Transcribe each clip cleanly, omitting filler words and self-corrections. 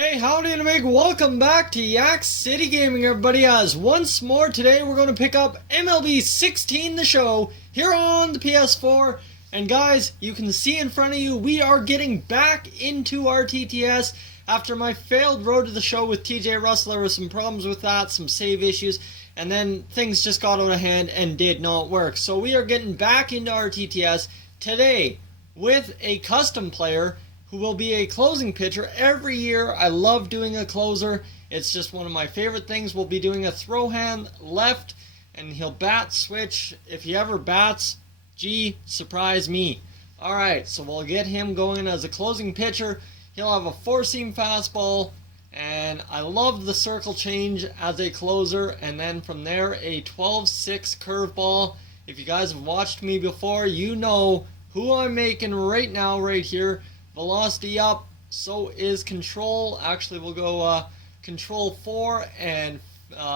Hey, howdy and a big welcome back to Yak-City Gaming, everybody. As once more today we're going to pick up MLB 16 The Show here on the PS4. And guys, you can see in front of you we are getting back into our TTS after my failed road to the show with TJ Russell. There were some problems with that, some save issues, and then things just got out of hand and did not work. So we are getting back into our TTS today with a custom player who will be a closing pitcher. Every year I love doing a closer. It's just one of my favorite things. We'll be doing a throw hand left, and he'll bat switch. If he ever bats, gee, surprise me. Alright, so we'll get him going as a closing pitcher. He'll have a four-seam fastball, and I love the circle change as a closer, and then from there a 12-6 curveball. If you guys have watched me before, you know who I'm making right now, right here. Velocity up, so is control. Actually, we'll go control 4 and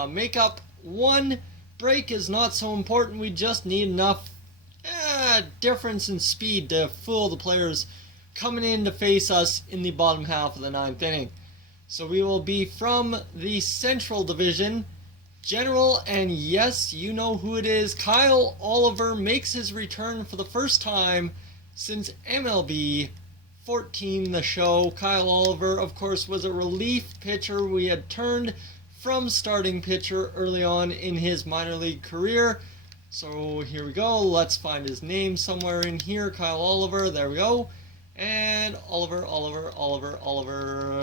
make up 1. Break is not so important. We just need enough difference in speed to fool the players coming in to face us in the bottom half of the 9th inning. So we will be from the Central Division. General, and yes, you know who it is. Kyle Oliver makes his return for the first time since MLB 14 The Show. Kyle Oliver, of course, was a relief pitcher. We had turned from starting pitcher early on in his minor league career. So here we go. Let's find his name somewhere in here. Kyle Oliver. There we go. And Oliver.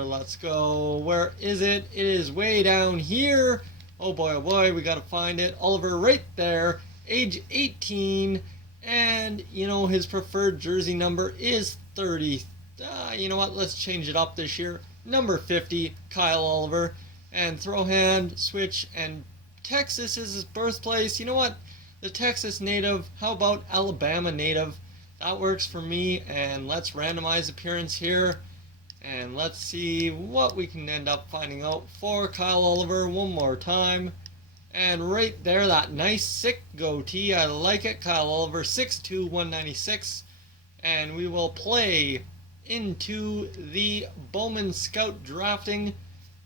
Let's go. Where is it? It is way down here. Oh boy, we gotta find it. Oliver right there. Age 18. And, you know, his preferred jersey number is 30. You know what? Let's change it up this year. Number 50, Kyle Oliver. And throw hand, switch, and Texas is his birthplace. You know what? The Texas native. How about Alabama native? That works for me. And let's randomize appearance here. And let's see what we can end up finding out for Kyle Oliver one more time. And right there, that nice sick goatee. I like it. Kyle Oliver, 6'2", 196. And we will play into the Bowman Scout drafting.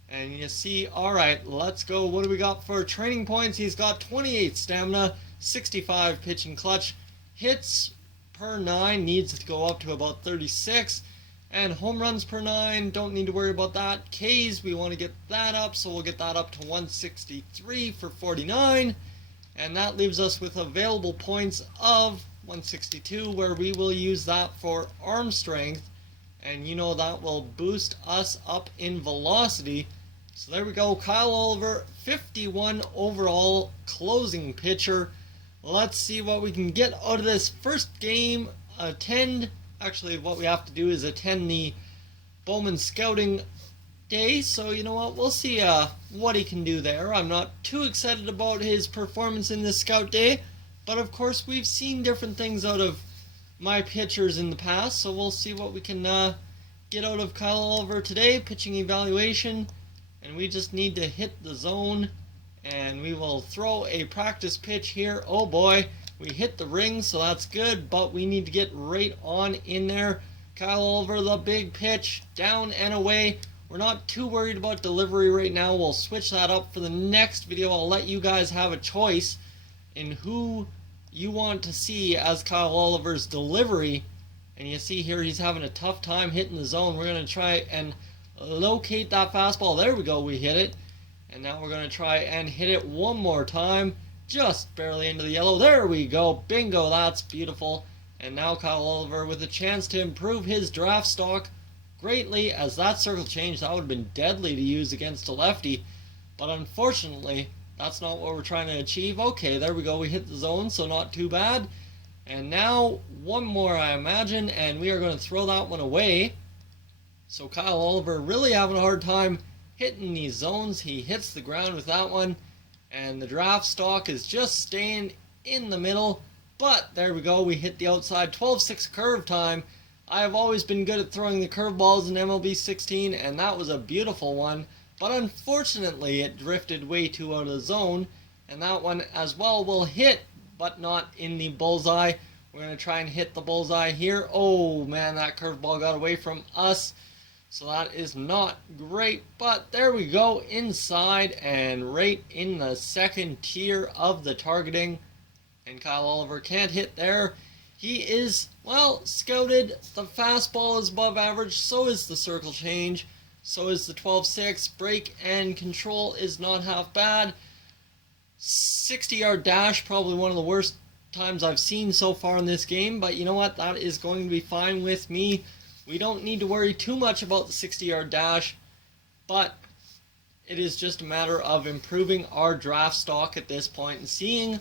And you see, alright, let's go. What do we got for training points? He's got 28 stamina, 65 pitching clutch. Hits per 9 needs to go up to about 36. And home runs per 9, don't need to worry about that. Ks, we want to get that up, so we'll get that up to 163 for 49. And that leaves us with available points of 162, where we will use that for arm strength. And you know that will boost us up in velocity. So there we go, Kyle Oliver, 51 overall closing pitcher. Let's see what we can get out of this first game. Actually, what we have to do is attend the Bowman Scouting Day. So, you know what? We'll see what he can do there. I'm not too excited about his performance in this Scout Day. But, of course, we've seen different things out of my pitchers in the past. So, we'll see what we can get out of Kyle Oliver today. Pitching evaluation. And we just need to hit the zone. And we will throw a practice pitch here. Oh, boy. We hit the ring, so that's good, but we need to get right on in there. Kyle Oliver, the big pitch, down and away. We're not too worried about delivery right now. We'll switch that up for the next video. I'll let you guys have a choice in who you want to see as Kyle Oliver's delivery. And you see here he's having a tough time hitting the zone. We're going to try and locate that fastball. There we go, we hit it. And now we're going to try and hit it one more time. Just barely into the yellow. There we go. Bingo. That's beautiful. And now Kyle Oliver with a chance to improve his draft stock greatly, as that circle change, that would have been deadly to use against a lefty. But unfortunately, that's not what we're trying to achieve. Okay, there we go. We hit the zone, so not too bad. And now one more, I imagine, and we are going to throw that one away. So Kyle Oliver really having a hard time hitting these zones. He hits the ground with that one. And the draft stock is just staying in the middle. But there we go. We hit the outside. 12-6 curve time. I have always been good at throwing the curveballs in MLB 16. And that was a beautiful one. But unfortunately, it drifted way too out of the zone. And that one as well will hit, but not in the bullseye. We're going to try and hit the bullseye here. Oh, man, that curveball got away from us. So that is not great, but there we go inside and right in the second tier of the targeting. And Kyle Oliver can't hit there. He is, well, scouted. The fastball is above average, so is the circle change. So is the 12-6. Break and control is not half bad. 60-yard dash, probably one of the worst times I've seen so far in this game, but you know what? That is going to be fine with me. We don't need to worry too much about the 60-yard dash, but it is just a matter of improving our draft stock at this point and seeing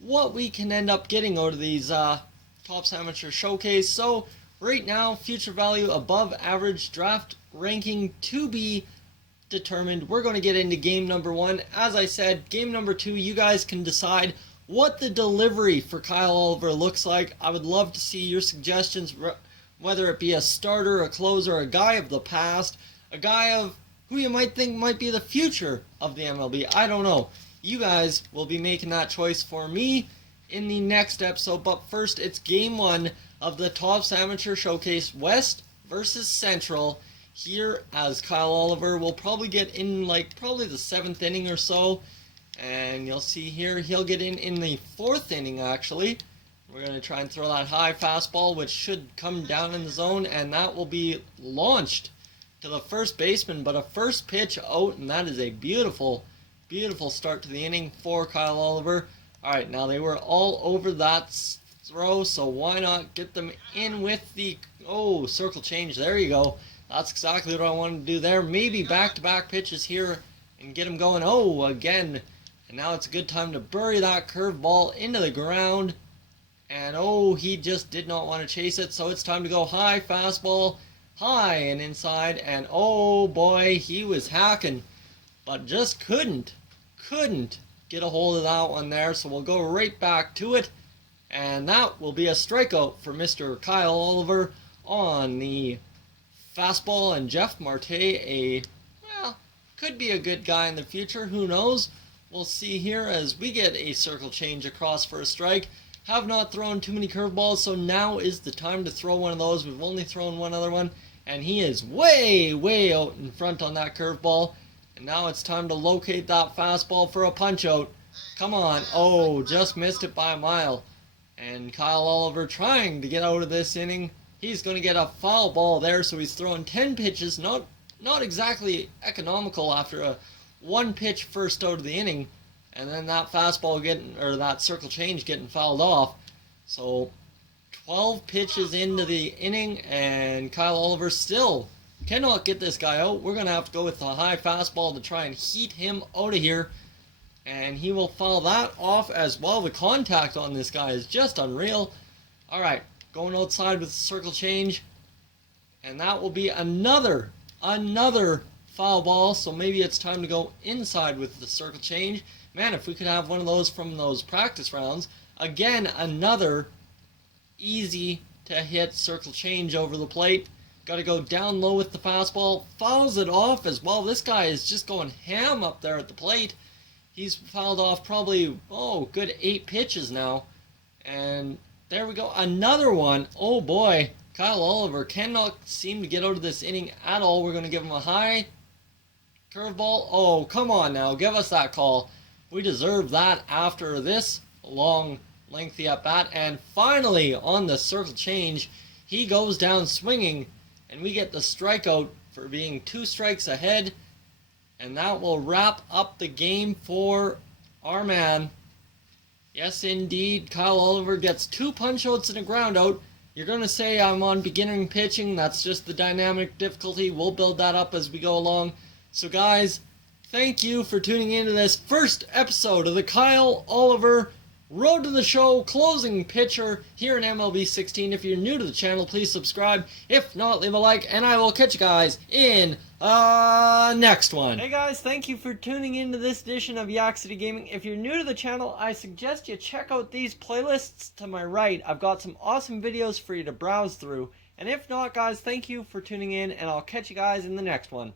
what we can end up getting out of these Topps Amateur Showcase. So right now, future value above average, draft ranking to be determined. We're going to get into game number 1. As I said, game number 2, you guys can decide what the delivery for Kyle Oliver looks like. I would love to see your suggestions, whether it be a starter, a closer, a guy of the past, a guy of who you might think might be the future of the MLB. I don't know. You guys will be making that choice for me in the next episode. But first, it's game 1 of the Topps Amateur Showcase, West versus Central. Here, as Kyle Oliver will probably get in probably the 7th inning or so. And you'll see here, he'll get in the 4th inning actually. We're going to try and throw that high fastball, which should come down in the zone, and that will be launched to the first baseman. But a first pitch out, and that is a beautiful, beautiful start to the inning for Kyle Oliver. Alright, now they were all over that throw, so why not get them in with the, circle change. There you go. That's exactly what I wanted to do there. Maybe back-to-back pitches here and get him going. Again. And now it's a good time to bury that curveball into the ground. And he just did not want to chase it, so it's time to go high fastball, high and inside. And boy, he was hacking, but just couldn't get a hold of that one there. So we'll go right back to it, and that will be a strikeout for Mr. Kyle Oliver on the fastball. And Jeff Marte, could be a good guy in the future. Who knows? We'll see here as we get a circle change across for a strike. Have not thrown too many curveballs, so now is the time to throw one of those. We've only thrown one other one, and he is way, way out in front on that curveball. And now it's time to locate that fastball for a punch out. Come on. Just missed it by a mile. And Kyle Oliver trying to get out of this inning. He's going to get a foul ball there, so he's throwing 10 pitches. Not exactly economical after a 1-pitch first out of the inning. And then that fastball that circle change getting fouled off. So 12 pitches into the inning, and Kyle Oliver still cannot get this guy out. We're going to have to go with the high fastball to try and heat him out of here. And he will foul that off as well. The contact on this guy is just unreal. Alright, going outside with the circle change. And that will be another foul ball. So maybe it's time to go inside with the circle change. Man, if we could have one of those from those practice rounds. Again, another easy to hit circle change over the plate. Got to go down low with the fastball. Fouls it off as well. This guy is just going ham up there at the plate. He's fouled off probably, good 8 pitches now. And there we go. Another one. Oh boy. Kyle Oliver cannot seem to get out of this inning at all. We're going to give him a high curveball. Come on now. Give us that call. We deserve that after this long, lengthy at-bat. And finally, on the circle change, he goes down swinging, and we get the strikeout for being 2 strikes ahead. And that will wrap up the game for our man. Yes, indeed, Kyle Oliver gets 2 punch-outs and a ground-out. You're going to say I'm on beginning pitching. That's just the dynamic difficulty. We'll build that up as we go along. So, guys, thank you for tuning into this first episode of the Kyle Oliver Road to the Show closing pitcher here in MLB 16. If you're new to the channel, please subscribe. If not, leave a like, and I will catch you guys in next one. Hey guys, thank you for tuning into this edition of Yak-City Gaming. If you're new to the channel, I suggest you check out these playlists to my right. I've got some awesome videos for you to browse through. And if not, guys, thank you for tuning in, and I'll catch you guys in the next one.